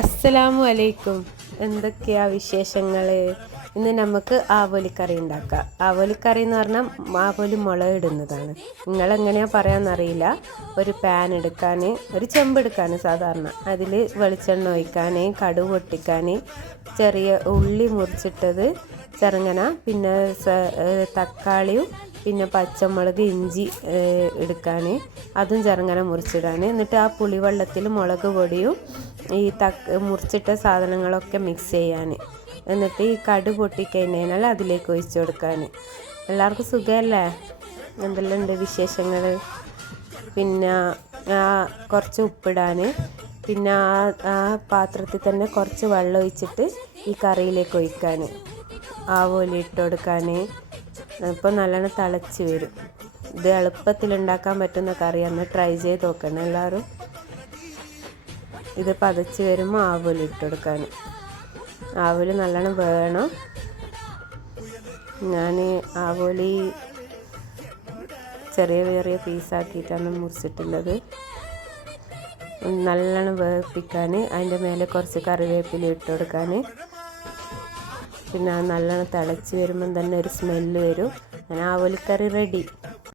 അസ്സലാമു അലൈക്കും. എന്തൊക്കെയാ വിശേഷങ്ങൾ? ഇന്ന് നമുക്ക് ആവോലിക്കറി ഉണ്ടാക്കാം. ആവോലിക്കറി എന്ന് പറഞ്ഞാൽ ആവോലി മുളക് ഇടുന്നതാണ്. നിങ്ങളെങ്ങനെയാ പറയാമെന്നറിയില്ല. ഒരു പാൻ എടുക്കാൻ, ഒരു ചെമ്പ് എടുക്കാൻ സാധാരണ, അതിൽ വെളിച്ചെണ്ണ ഒഴിക്കാൻ, കടുക് പൊട്ടിക്കാൻ, ചെറിയ ഉള്ളി മുറിച്ചിട്ടത് ചെറുങ്ങനെ, പിന്നെ തക്കാളിയും പിന്നെ പച്ചമുളക് ഇഞ്ചി എടുക്കാൻ, അതും ചെറുങ്ങനെ മുറിച്ചിടാൻ. എന്നിട്ട് ആ പുളിവെള്ളത്തിൽ മുളക് പൊടിയും ഈ മുറിച്ചിട്ട സാധനങ്ങളൊക്കെ മിക്സ് ചെയ്യാൻ. എന്നിട്ട് ഈ കടുക് പൊട്ടിക്കഴിഞ്ഞാൽ അതിലേക്ക് ഒഴിച്ചു കൊടുക്കാൻ. എല്ലാവർക്കും സുഖമല്ലേ? എന്തെല്ലാം ഉണ്ട് വിശേഷങ്ങൾ? പിന്നെ കുറച്ച് ഉപ്പിടാൻ, പിന്നെ ആ പാത്രത്തിൽ തന്നെ കുറച്ച് വെള്ളം ഒഴിച്ചിട്ട് ഈ കറിയിലേക്ക് ഒഴിക്കാൻ, ആവോലി ഇട്ട് കൊടുക്കാൻ. ഇപ്പോൾ നല്ലോണം തിളച്ച് വരും. ഇത് എളുപ്പത്തിൽ ഉണ്ടാക്കാൻ പറ്റുന്ന കറിയാണ്. ട്രൈ ചെയ്ത് നോക്കണം എല്ലാവരും. ഇത് പതച്ച് വരുമ്പോൾ ആവോലി ഇട്ട് കൊടുക്കാൻ. ആവോലി നല്ലോണം വേണം. ഞാൻ ആവോലി ചെറിയ ചെറിയ പീസാക്കിയിട്ടാണ് മുറിച്ചിട്ടുള്ളത്. നല്ലോണം വേവിപ്പിക്കാൻ, അതിൻ്റെ മേലെ കുറച്ച് കറിവേപ്പില ഇട്ട് കൊടുക്കാൻ. പിന്നെ നല്ലോണം തിളച്ച് വരുമ്പം തന്നെ ഒരു സ്മെല്ല് വരും. അങ്ങനെ ആവോലിക്കറി റെഡി.